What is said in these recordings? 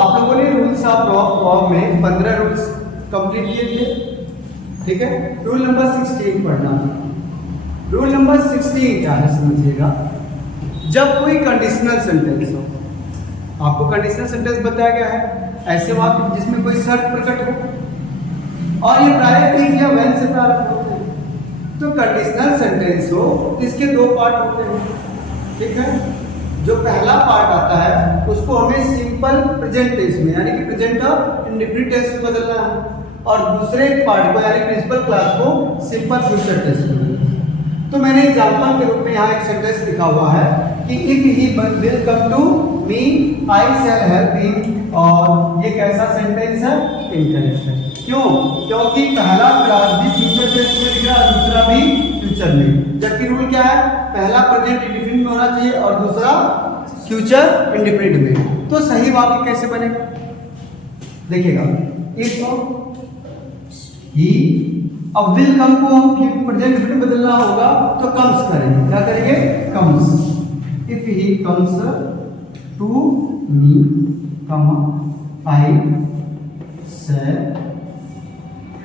आप लोगों ने रूल्स ऑफ वर्ब में 15 रूल्स कंप्लीट किए थे, ठीक है। रूल नंबर 16 पढ़ना। रूल नंबर 16 क्या है समझिएगा। जब कोई कंडीशनल सेंटेंस हो, आपको कंडीशनल सेंटेंस बताया गया है, ऐसे वाक्य जिसमें कोई शर्त प्रकट हो और ये प्राय इफ या व्हेन से प्रारंभ होते हैं। तो कंडीशनल सेंटेंस हो तो इसके दो पार्ट होते हैं, ठीक है। जो पहला पार्ट आता है उसको हमें सिंपल प्रेजेंट टेंस में यानी कि प्रेजेंट और इंडेफिनिट टेंस में बदलना है, और दूसरे पार्ट को यानी प्रिंसिपल क्लास को सिंपल फ्यूचर टेंस में बदलना है। तो मैंने एग्जांपल के रूप में यहाँ एक सेंटेंस लिखा हुआ है कि if he will come to me I shall help him, और ये कैसा सेंटेंस है? इनकरेक्ट है। क्यों? क्योंकि पहला क्लास भी फ्यूचर टेंस में दिख रहा है, दूसरा भी फ्यूचर में, जबकि रूल क्या है? पहला प्रेजेंट इंडेफिनिट में होना चाहिए और दूसरा फ्यूचर इंडेफिनिट में। तो सही वाक्य कैसे बनेगा देखिएगा। इफ ही, अब विल कम को हम प्रेजेंट इंडेफिनिट बदलना होगा तो कम्स करेंगे। क्या करेंगे? Comes. If he comes to me, I shall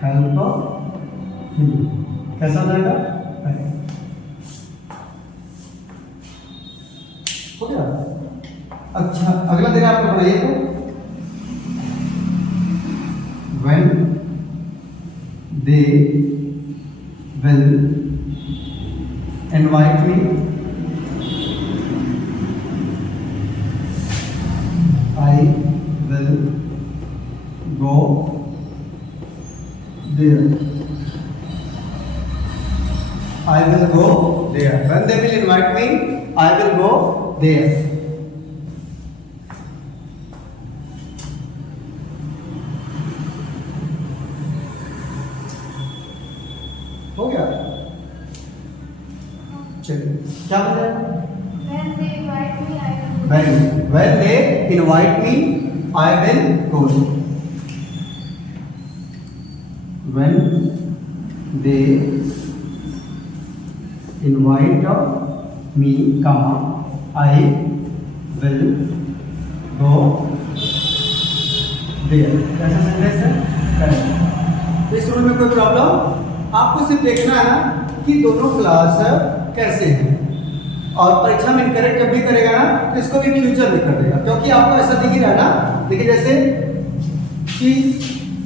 help him. कैसा हो जाएगा? हो गया। अच्छा, अगला देना आपको बनाइए तो when they will invite me, I will go there. I will go there. When they will invite me, I will go there. हो गया? चलिए, क्या बोल रहे हैं? When they invite me, I will go. When they invite me, I will go. When they invite me, I will go there. कैसा sentence है? Correct. इस रूल में कोई प्रॉब्लम? आपको सिर्फ देखना है ना कि दोनों क्लास कैसे हैं, और परीक्षा में इनकरेक्ट जब भी करेगा ना तो इसको भी फ्यूचर में कर देगा, क्योंकि आपको ऐसा दिख ही रहा है ना। देखिए जैसे कि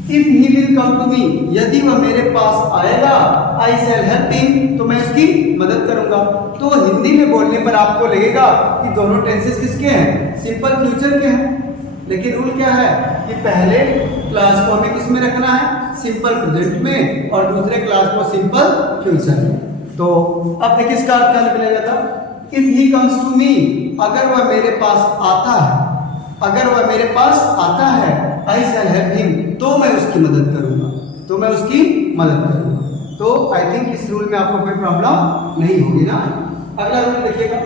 if he will come to me, यदि वह मेरे पास आएगा, आई शैल हेल्प हिम, तो मैं उसकी मदद करूंगा। तो हिंदी में बोलने पर आपको लगेगा कि दोनों टेंसेस किसके हैं? सिंपल फ्यूचर के हैं। लेकिन रूल क्या है कि पहले क्लास को हमें किस में रखना है? सिंपल प्रेजेंट में, और दूसरे क्लास को सिंपल फ्यूचर में। तो अब देखिए इसका अर्थ क्या निकलेगा था? If he comes to me, अगर वह मेरे पास आता है, अगर वह मेरे पास आता है, आई शैल हेल्प हिम, तो मैं उसकी मदद करूंगा, तो मैं उसकी मदद करूंगा। तो आई थिंक इस रूल में आपको कोई प्रॉब्लम नहीं होगी ना। अगला रूल देखिएगा।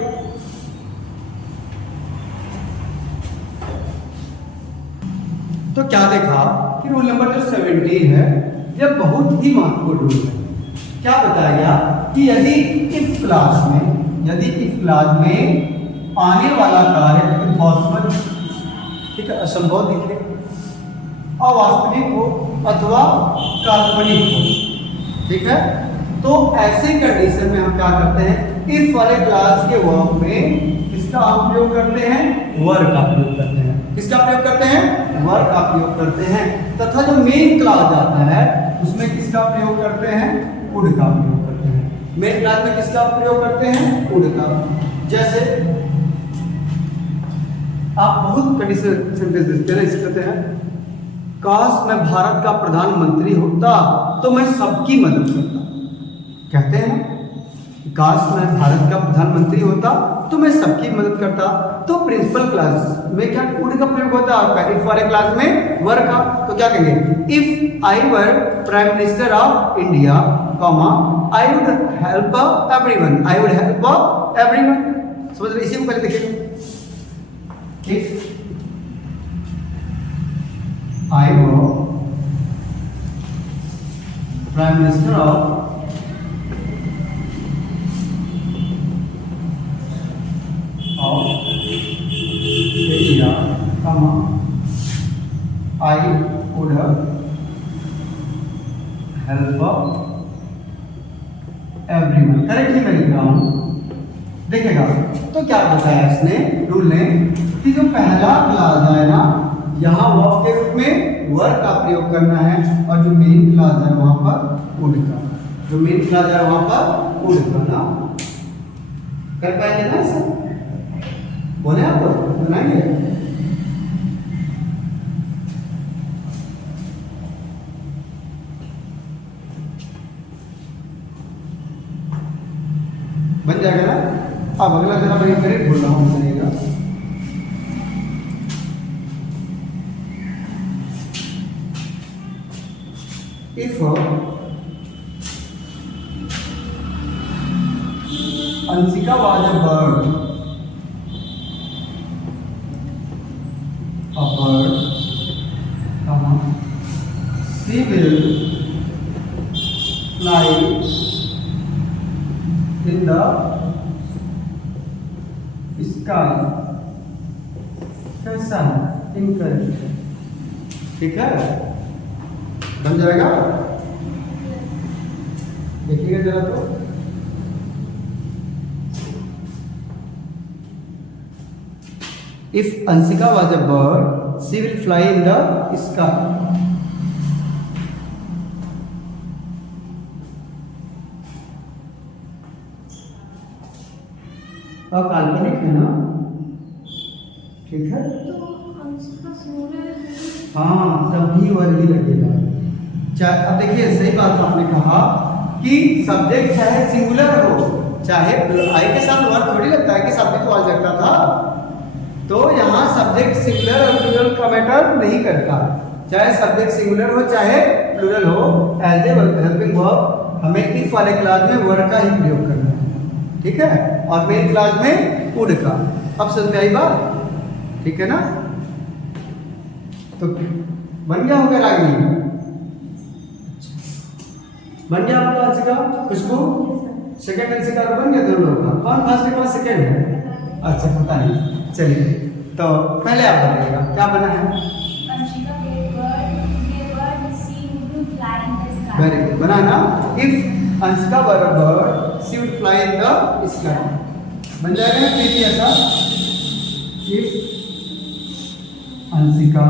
तो क्या देखा कि रूल नंबर जो 17 है, यह बहुत ही महत्वपूर्ण रूल है। क्या बताया गया कि यदि इफ क्लास में आने वाला कार्य इम्पॉसिबल, ठीक है, असंभव दिखे, अवास्तविक हो अथवा काल्पनिक हो, ठीक है, तो ऐसे कंडीशन में हम क्या करते हैं? इफ वाले क्लास के वर्ब में किसका प्रयोग करते हैं? वर का प्रयोग करते हैं। किसका प्रयोग करते हैं? वर का प्रयोग करते हैं। तथा जो मेन क्लास आता है उसमें किसका प्रयोग करते हैं? वुड का प्रयोग करते हैं। मेन क्लास में किसका प्रयोग करते हैं? वुड का। जैसे आप बहुत कंडीशन सेंटेंस देखते हैं, इसे कहते हैं काश मैं भारत का प्रधानमंत्री होता तो मैं सबकी मदद करता। कहते हैं काश मैं भारत का प्रधानमंत्री होता तो मैं सबकी मदद करता। तो प्रिंसिपल क्लास में क्या वुड का प्रयोग होता है? इफ वाले क्लास में वर का। तो क्या कहेंगे? If I were prime minister of India, I would help everyone, I would help everyone. समझ रहे? इसी को पहले देखिए। If I were prime minister of India, I would help everyone। Correctly मैं लिख रहा हूँ, देखेगा तो क्या बताया इसने, रूल ने, कि जो पहला क्लास है ना, यहाँ वर्ब के रूप में वर्क का प्रयोग करना है, और जो मेन क्लास है वहां पर वुड का, जो मेन क्लास है वहां पर वुड का ना। कर पाएंगे ना सर? बोले आप बनाएंगे? बन जाएगा ना? अब अगला जरा मैं करेक्ट बोल रहा हूँ, बनेगा। If Ansika was a bird, she will fly in the sky। कैसा है? इनकरेक्ट। ठीक है, बन जाएगा। देखिएगा जरा तो, if Anshika was a bird she will fly in the sky. और काल्पनिक है ना? ठीक है, हाँ तभी वर्गी लगेगा। अब देखिए सही बात आपने कहा कि सब्जेक्ट चाहे सिंगुलर हो, चाहे आई के साथ वर्ग थोड़ी लगता है कि सब्जेक्ट वाज लगता था, तो यहाँ सब्जेक्ट सिंगुलर और प्लूरल का मैटर नहीं करता। चाहे सब्जेक्ट सिंगुलर हो चाहे प्लूरल हो, एज ए हेल्पिंग वर्ब हमें इफ वाले क्लास में वर्ग का ही प्रयोग करना है। ठीक है, और मेन क्लास में वुड का। अब समझ में आई बात? ठीक है ना? तो बन गया होगा रागिनी? बन गया आपका अंशिका? खुशबू सेकंड अंशिका का बन गया दोनों लोगों का? कौन फर्स्ट है कौन सेकंड है? अच्छा पता नहीं, चलिए तो पहले आप बताइएगा क्या बना है? वेरी गुड, बना ना? If Anshika were a bird she would fly in the sky. बन जाएगा प्रीति ऐसा? If Anshika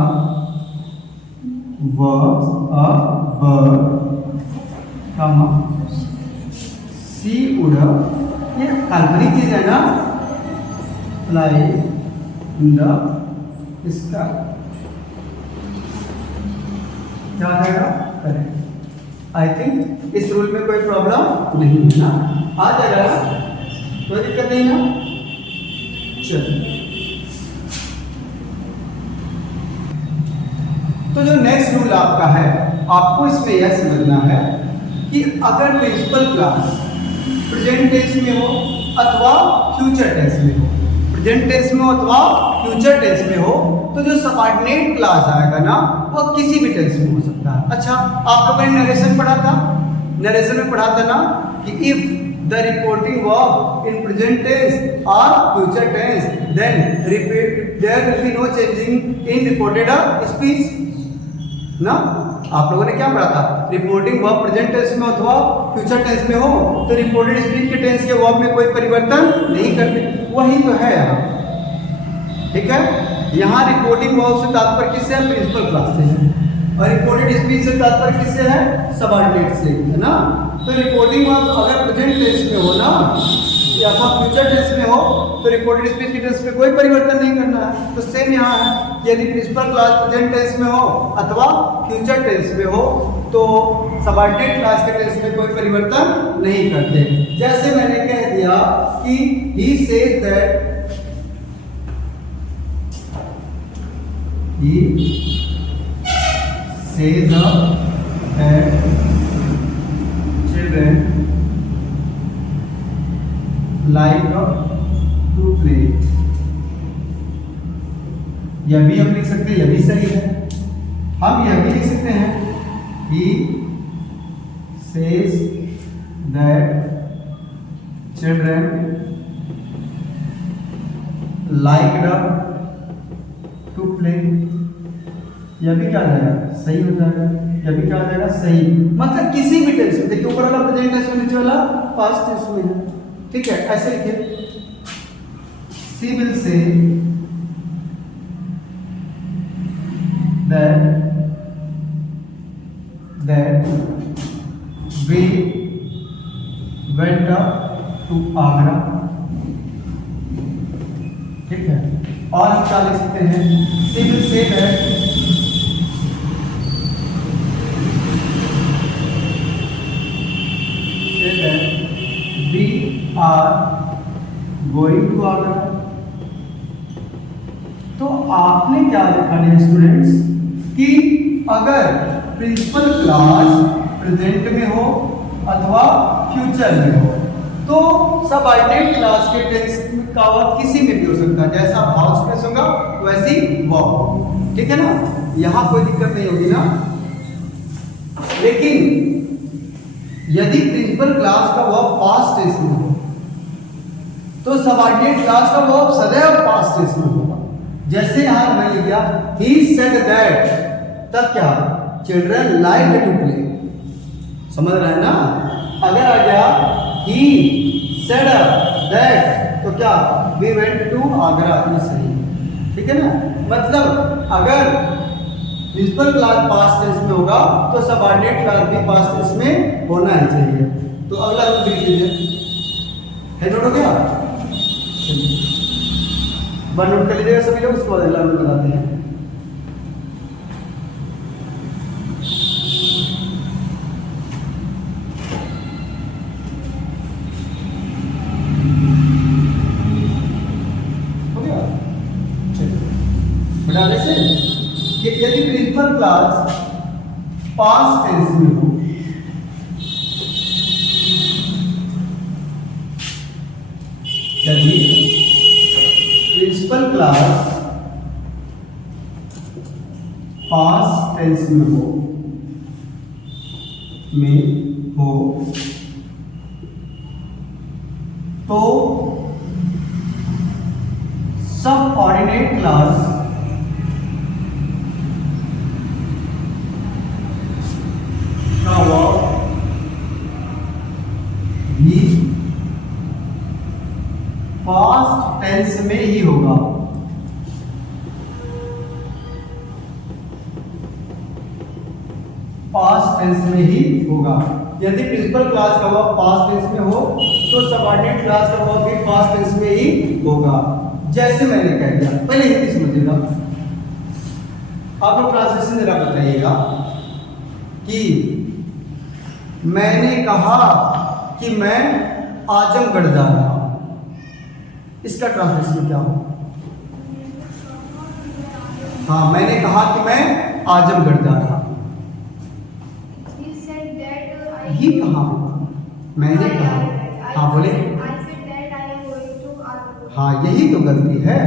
was a bird, she would, ये काल्पनिक चीज है ना, fly in the sky। क्या आएगा? करेक्ट। आई थिंक इस रूल में कोई प्रॉब्लम नहीं है ना? आ जाएगा ना? कोई दिक्कत नहीं ना? चलिए, तो जो नेक्स्ट रूल आपका है, आपको इसमें यह समझना है कि अगर प्रिंसिपल क्लास प्रेजेंट टेंस में हो अथवा फ्यूचर टेंस में हो, प्रेजेंट टेंस में हो अथवा फ्यूचर टेंस में हो, तो जो सबऑर्डिनेट क्लास आएगा ना, वो किसी भी टेंस में हो सकता है। अच्छा, आप लोगों ने नरेशन पढ़ा था, नरेशन में पढ़ा था ना कि if the reporting verb in present tense और future tense then there will be no changing in reported speech ना। आप लोगों ने क्या पढ़ा था? रिपोर्टिंग वर्ब प्रेजेंट टेंस में अथवा फ्यूचर टेंस में हो तो रिपोर्टेड स्पीच के टेंस के वर्ब में कोई परिवर्तन नहीं करते। वही तो है यहाँ। ठीक है, यहाँ रिपोर्टिंग वर्ब से तात्पर्य किससे है? प्रिंसिपल क्लास से है, और रिपोर्टेड स्पीच से तात्पर्य किससे है? सबऑर्डिनेट से, है ना। तो रिपोर्टिंग वर्ब अगर प्रेजेंट टेंस में हो ना या फ्यूचर टेंस में हो तो रिपोर्टेड स्पीच के टेंस में कोई परिवर्तन नहीं करना है। तो सेम यहाँ है, यदि प्रिंसिपल क्लास प्रेजेंट टेंस में हो अथवा फ्यूचर टेंस में हो तो सबऑर्डिनेट क्लास के टेंस में कोई परिवर्तन नहीं करते। जैसे मैंने कह दिया कि he says that, he says that children like to play। यह भी हम लिख सकते हैं, यह भी सही है। हम यह भी लिख सकते हैं, he says that children liked to play। यह भी क्या आ जाएगा, सही हो जाएगा। यह भी क्या आ जाएगा, सही। मतलब किसी भी टेंस में, देखिए ऊपर वाला प्रेजेंट टेंस में, नीचे वाला पास्ट टेंस में है, ठीक है। ऐसे लिखिए, she will say that we went up to Agra, ठीक है। और क्या लिख सकते हैं, she will say that we are going to Agra। तो आपने क्या लिखा है स्टूडेंट्स कि अगर प्रिंसिपल क्लास प्रेजेंट में हो अथवा फ्यूचर में हो तो सबऑर्डिनेट क्लास के टेंस का वर्ब किसी में भी हो सकता है, जैसा भाव एक्सप्रेस होगा वैसी वर्ब, ठीक है ना। यहां कोई दिक्कत नहीं होगी ना। लेकिन यदि प्रिंसिपल क्लास का वर्ब पास्ट टेंस में हो तो सबऑर्डिनेट क्लास का वर्ब सदैव पास्ट टेंस में होगा। जैसे यहां मैं लिख दिया ही सेड दैट, तब क्या, चिल्ड्रन लाइक टू प्ले, समझ रहे हैं ना। अगर आ गया ही सेड दैट तो क्या, वी वेंट टू आगरा, ये सही है, ठीक है ना। मतलब अगर प्रिंसिपल क्लास पास्ट टेंस में होगा तो सबऑर्डिनेट क्लास भी पास्ट टेंस में होना ही चाहिए। तो अगला रूल देख लीजिए, है नोट हो गया, चलिए बार नोट कर लीजिएगा सभी लोग, उसके बाद अगला रूल बताते हैं। बता दें कि यदि प्रिंसिपल क्लास पास्ट टेंस में हो यदि प्रिंसिपल क्लास पास्ट टेंस में हो तो सबऑर्डिनेट क्लास का वर्ब भी पास्ट टेंस में ही होगा। पास्ट टेंस में ही होगा। यदि प्रिंसिपल क्लास का वर्ब पास्ट टेंस में हो तो सबऑर्डिनेट क्लास का वर्ब भी पास्ट टेंस में ही होगा। जैसे मैंने कह दिया, पहले हिंदी समझिएगा, आप लोग ट्रांसलेशन जरा बताइएगा कि मैंने कहा कि मैं आजमगढ़ जा रहा हूं, इसका ट्रांसलेशन क्या हो? हाँ, मैंने कहा कि मैं आजमगढ़ जा रहा हूं। ही कहा होगा, मैंने कहा, हाँ बोले, हाँ यही तो गलती है।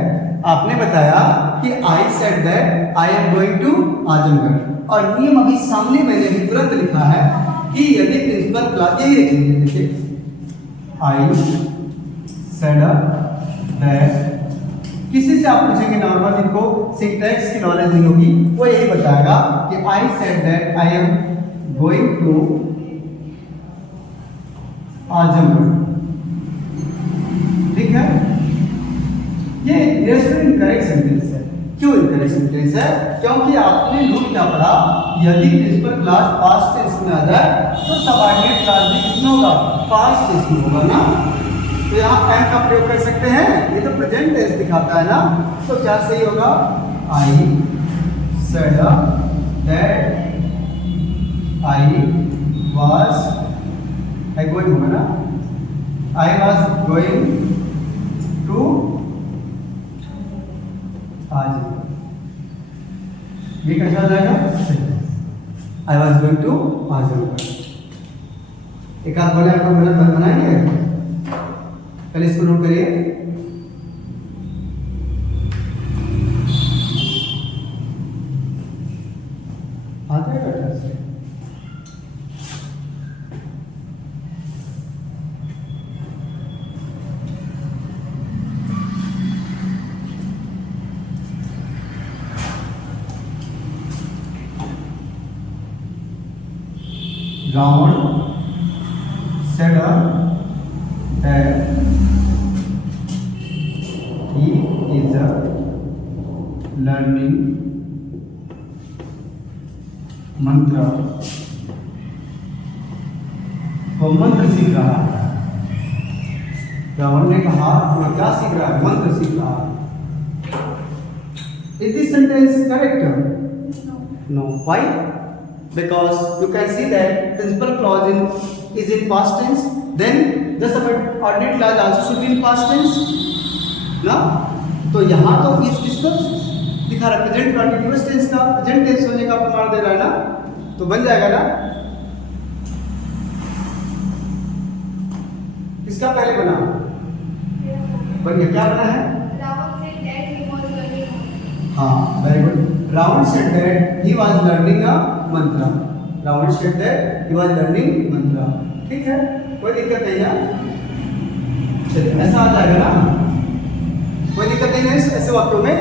आपने बताया कि I said that I am going to Azamgarh, और नियम अभी सामने मैंने भी तुरंत लिखा है कि यदि प्रिंसिपल क्लास, यही देखिए, आई सेड दैट, किसी से आप पूछेंगे नॉर्मल, जिनको सिंटैक्स की नॉलेज नहीं होगी वो यही बताएगा कि I said that I am going to Azamgarh, ठीक है। ये इनकरेक्ट सेंटेंस है। क्यों इनकरेक्ट सेंटेंस है? क्योंकि आपने रूल क्या पढ़ा, यदि प्रिंसिपल क्लास पास्ट टेंस में आ जाए तो सबऑर्डिनेट क्लास भी किसमें होगा, पास्ट टेंस में होगा ना। तो यहाँ एम का प्रयोग कर सकते हैं, ये तो प्रेजेंट टेंस दिखाता है ना। तो क्या सही होगा, I said that I was, I going होगा ना, I was going to Azamgarh, ये कैसा हो जाएगा, I was going to Azamgarh. एक आध बोले आपको गलत बनाएंगे, पहले इसको नोट करिए। आता है बेटा से, Ravan said that he is learning मंत्र, वो मंत्र सीख रहा है। रावण ने कहा वह क्या सीख रहा है? मंत्र सीख रहा है। Is this sentence correct? No. Why? Because you can see that principal clause is in past tense. Then the subordinate clause also should be in past tense. ना? तो यहाँ तो इस किसको दिखा रहा है? प्रेजेंट कंटिन्यूअस टेंस का, प्रेजेंट टेंस होने का प्रमाण दे रहा है ना, तो बन जाएगा ना। किसका पहले बना? बन गया। क्या बना है? हाँ, very good. Ravan said that he was learning a mantra. Ravan said that he was learning mantra. ठीक है, कोई दिक्कत नहीं है। चलिए, ऐसा आ जाएगा ना, कोई दिक्कत नहीं है ऐसे वाक्यों में।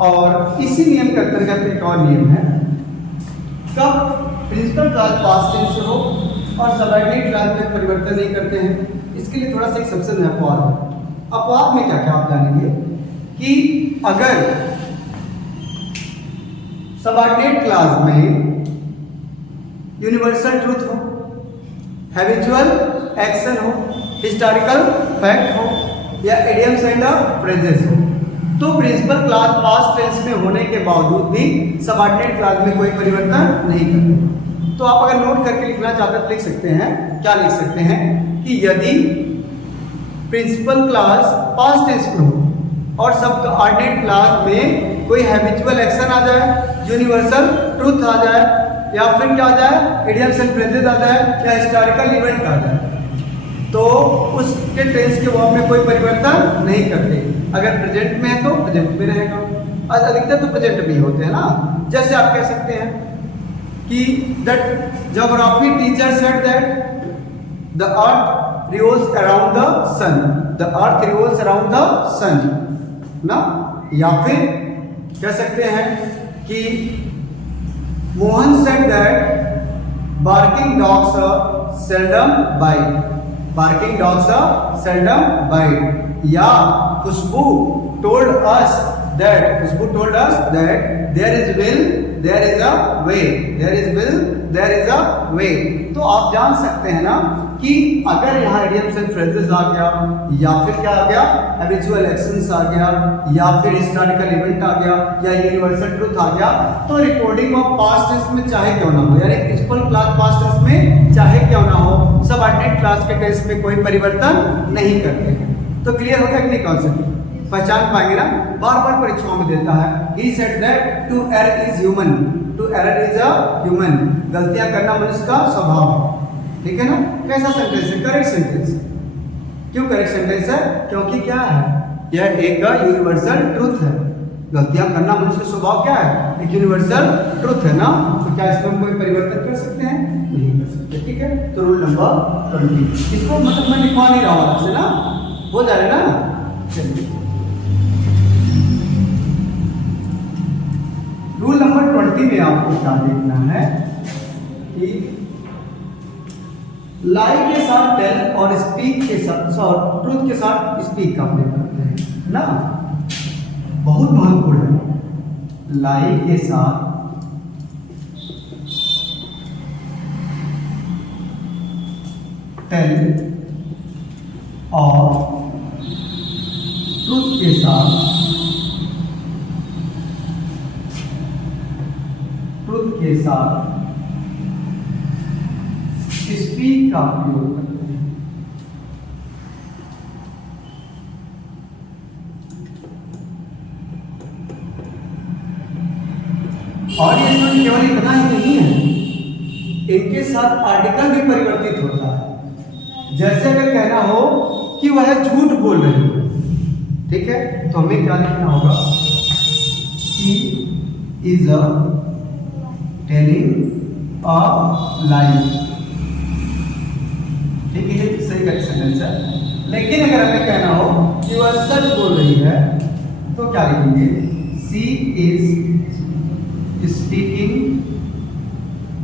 और इसी नियम के अंतर्गत एक और नियम है, कब प्रिंसिपल क्लॉज पास्ट टेंस हो और सबऑर्डिनेट क्लॉज में परिवर्तन नहीं करते हैं। इसके लिए थोड़ा सा एक्सेप्शन है, अपवाद है। अपवाद में क्या क्या आप जानेंगे कि अगर सबऑर्डिनेट क्लॉज में यूनिवर्सल ट्रूथ हो, हैबिचुअल एक्शन हो, हिस्टोरिकल फैक्ट हो या इडियम्स एंड फ्रेजेस हो, तो प्रिंसिपल क्लॉज पास्ट टेंस में होने के बावजूद भी सबऑर्डिनेट क्लॉज में कोई परिवर्तन नहीं करते। तो आप अगर नोट करके लिखना चाहते हैं तो लिख सकते हैं, क्या लिख सकते हैं कि यदि प्रिंसिपल क्लॉज पास्ट टेंस में हो और सबऑर्डिनेट क्लॉज में कोई हैबिचुअल एक्शन आ जाए, यूनिवर्सल ट्रूथ आ जाए या फिर क्या आ जाए, इडियम्स एंड फ्रेजेस आ जाए या हिस्टोरिकल इवेंट आ जाए, तो उसके टेंस के वर्ब में कोई परिवर्तन नहीं करते। अगर प्रेजेंट में है तो प्रेजेंट में रहेगा, और अधिकतर तो प्रेजेंट में होते हैं ना। जैसे आप कह सकते हैं कि that geography teacher said that the earth revolves around the sun, the earth revolves around the sun ना। या फिर कह सकते हैं कि Mohan said that barking dogs seldom bite, barking dogs are seldom bite. या खुशबू told us that there is will there is a way, there is will there is a way। तो आप जान सकते हैं ना कि अगर यहाँ इडियम्स एंड फ्रेजेस आ गया या फिर क्या आ गया, हैबिचुअल एक्शंस आ गया या फिर हिस्टोरिकल इवेंट आ गया या यूनिवर्सल ट्रूथ आ गया, तो रिकॉर्डिंग ऑफ पास्ट टेंस में चाहे क्यों ना हो, यानी प्रिंसिपल क्लॉज पास्ट टेंस में चाहे क्यों ना हो, सबऑर्डिनेट क्लॉज के टेंस में कोई परिवर्तन नहीं करते हैं। तो क्लियर हो गया कि नहीं कॉन्सेप्ट? पहचान पाएंगे ना, बार बार परीक्षाओं में देता है। He said that to err is human, to err is a human, गलतियां करना मनुष्य का स्वभाव है। ठीक है ना? कैसा सेंटेंस है? Correct sentence. क्यों करेक्ट सेंटेंस है? क्योंकि क्या है, यह एक यूनिवर्सल ट्रूथ है। गलतियां करना मनुष्य का स्वभाव क्या है? एक यूनिवर्सल ट्रूथ है ना। तो क्या इसमें कोई परिवर्तन कर सकते हैं? नहीं कर सकते। ठीक है, तो रूल नंबर 20 इसको मतलब मैं लिखवा नहीं रहा हूं आपसे ना, हो जाएगा ना। चलिए, रूल नंबर 20 में आपको क्या देखना है कि लाई के साथ टेल और स्पीक के साथ और ट्रूथ के साथ स्पीक का प्रयोग करते हैं ना, बहुत महत्वपूर्ण है। लाई के साथ टेल और ट्रूथ के साथ स्पीक का प्रयोग करते हैं। और ये केवल इतना ही नहीं है, इनके साथ आर्टिकल भी परिवर्तित होता है। जैसे अगर कहना हो कि वह झूठ बोल रही है, ठीक है, तो हमें क्या लिखना होगा? She is a telling a lie. ठीक है, ये सही करेक्ट सेंटेंस है। लेकिन अगर हमें कहना हो कि वह सच बोल रही है, तो क्या लिखेंगे? She is speaking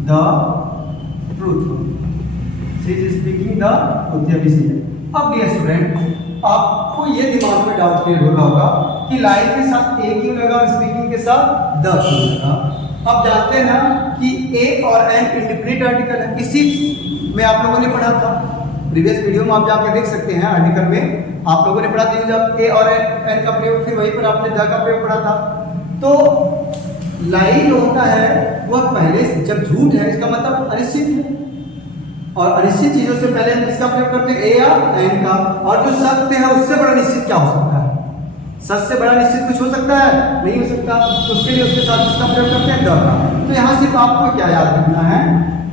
the truth, she is speaking the truth. ये भी सी है। अब डियर स्टूडेंट, आपको ये दिमाग में डाउट क्लियर हो रहा होगा कि लाइक के साथ ए क्यों लगा और स्पीकिंग के साथ द क्यों लगा। अब जानते हैं ना कि ए और एन इंडिपेंडेंट आर्टिकल है। इसी में आप लोगों ने पढ़ा था, प्रीवियस वीडियो में आप जाकर देख सकते हैं, आर्टिकल में आप लोगों ने पढ़ा था जब ए और एन का प्रयोग, फिर वहीं पर आपने द का प्रयोग पढ़ा था। तो लाई जो होता है वह पहले जब झूठ है इसका मतलब अनिश्चित है, और अनिश्चित चीजों से पहले हम किसका प्रयोग करते हैं, ए या एन का। और जो सत्य है उससे बड़ा निश्चित क्या हो सकता है, सच से बड़ा निश्चित कुछ हो सकता है, नहीं हो सकता। तो उसके लिए उसके साथ किसका प्रयोग करते हैं, द का। तो यहाँ सिर्फ आपको क्या याद रखना है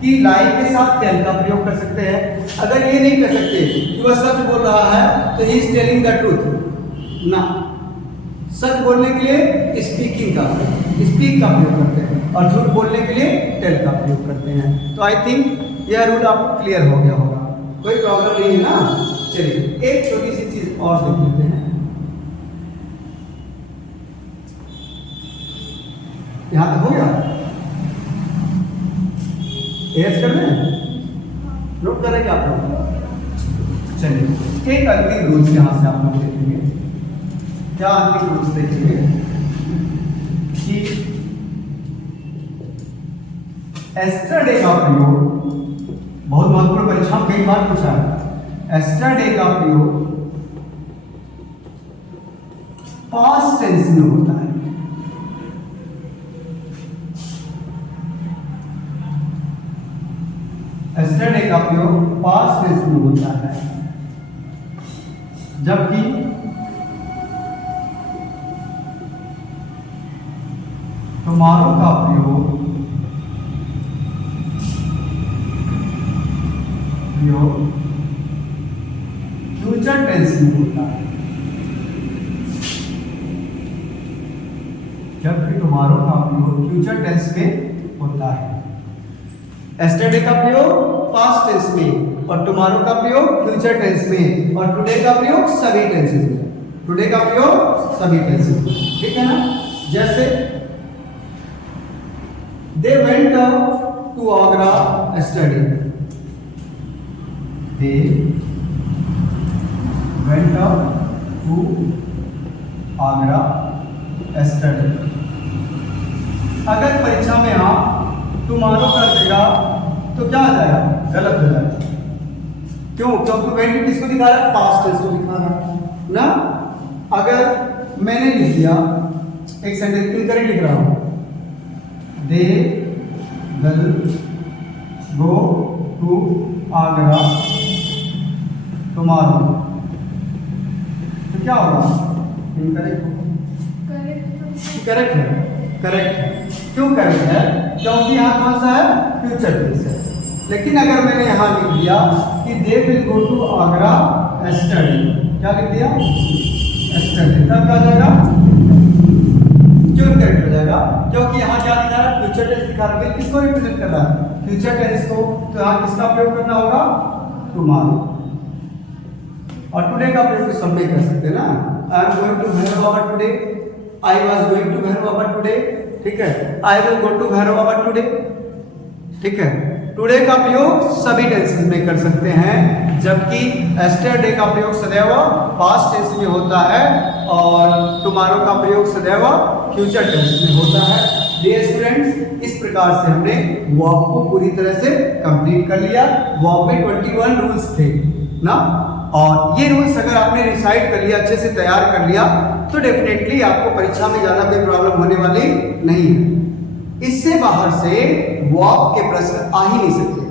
कि लाई के साथ कैन का प्रयोग कर सकते हैं। अगर ये नहीं कर सकते कि वह सच बोल रहा है तो he is telling the truth ना, सच बोलने के लिए स्पीकिंग का, स्पीक का प्रयोग करते हैं, और झूठ बोलने के लिए टेल का प्रयोग करते हैं। तो आई थिंक यह रूल आपको क्लियर हो गया होगा, कोई प्रॉब्लम नहीं है ना। चलिए एक छोटी सी चीज और देख लेते हैं। यहां तक हो गया, एज कर लें, नोट करेंगे आप लोग। चलिए एक अंतिम रूल्स यहां से आप लोग देखेंगे। क्या अंतिम रूल्स देखेंगे कि एस्टरडे का प्रयोग बहुत महत्वपूर्ण, परीक्षा में कई बार पूछा है। एस्टरडे का प्रयोग पास्ट टेंस में होता है। एस्टरडे का प्रयोग पास्ट टेंस में होता है, जबकि टुमारो का प्रयोग फ्यूचर टेंस में होता है, जबकि टुमारो का प्रयोग फ्यूचर टेंस में होता है। एस्टरडे का प्रयोग पास्ट टेंस में, और टुमारो का प्रयोग फ्यूचर टेंस में, और टुडे का प्रयोग सभी टेंसेस में, टुडे का प्रयोग सभी टेंसेस में, ठीक है ना। जैसे they went to Agra yesterday, they went to Agra yesterday. अगर परीक्षा में आप टुमारो कर देगा तो क्या आ जाएगा, गलत हो जाएगा। क्यों, क्योंकि वेंट किसको दिखा रहा है, पास्ट टेंस को दिखा रहा है ना। अगर मैंने लिख दिया एक सेंटेंस इनकरेक्ट लिख रहा हूं, they will go to Agra tomorrow, तो क्या होगा, इनकरेक्ट होगा। करेक्ट है, करेक्ट है। क्यों करेक्ट है, क्योंकि यहाँ कौन सा है, फ्यूचर टेंस है। लेकिन अगर मैंने यहाँ लिख दिया कि they will go to Agra yesterday, क्या लिख दिया, एस्टरडे, तब क्या हो जाएगा, क्यों करेक्ट हो जाएगा, क्योंकि यहाँ क्या दिखा रहा है, फ्यूचर टेंस दिखा रहा है। किसको रिप्रेजेंट कर रहा है, फ्यूचर टेंस को। तो यहाँ किसका प्रयोग करना होगा, टुमारो। और टुडे का प्रयोग सब में कर सकते हैं ना, I am going to Bhairav Baba today, I was going to Bhairav Baba today, ठीक है, I will go to Bhairav Baba today, ठीक है। टुडे का प्रयोग सभी टेंसेस में कर सकते हैं, जबकि एस्टरडे का प्रयोग सदैव पास्ट टेंस में होता है, और टुमारो का प्रयोग सदैव फ्यूचर टेंस में होता है। डियर स्टूडेंट्स, इस प्रकार से हमने वर्ब को पूरी तरह से कंप्लीट कर लिया। वर्ब में 21 रूल्स थे ना, और ये रूल्स अगर आपने रिसाइड कर लिया, अच्छे से तैयार कर लिया, तो डेफिनेटली आपको परीक्षा में ज्यादा कोई प्रॉब्लम होने वाली नहीं है। इससे बाहर से वर्ब के प्रश्न आ ही नहीं सकते।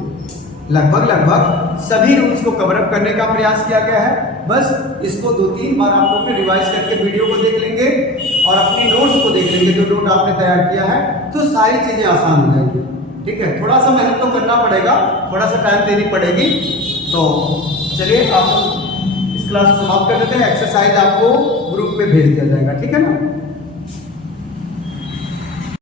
लगभग सभी रूल्स को कवर अप करने का प्रयास किया गया है। बस इसको 2-3 बार आप लोग रिवाइज करके वीडियो को देख लेंगे और अपनी नोट्स को देख लेंगे, जो नोट आपने तैयार किया है, तो सारी चीजें आसान हो जाएंगी। ठीक है, थोड़ा सा मेहनत तो करना पड़ेगा, थोड़ा सा टाइम देनी पड़ेगी। तो चलिए आप इस क्लास को समाप्त कर देते हैं। एक्सरसाइज आपको ग्रुप में भेज दिया जाएगा, ठीक है ना।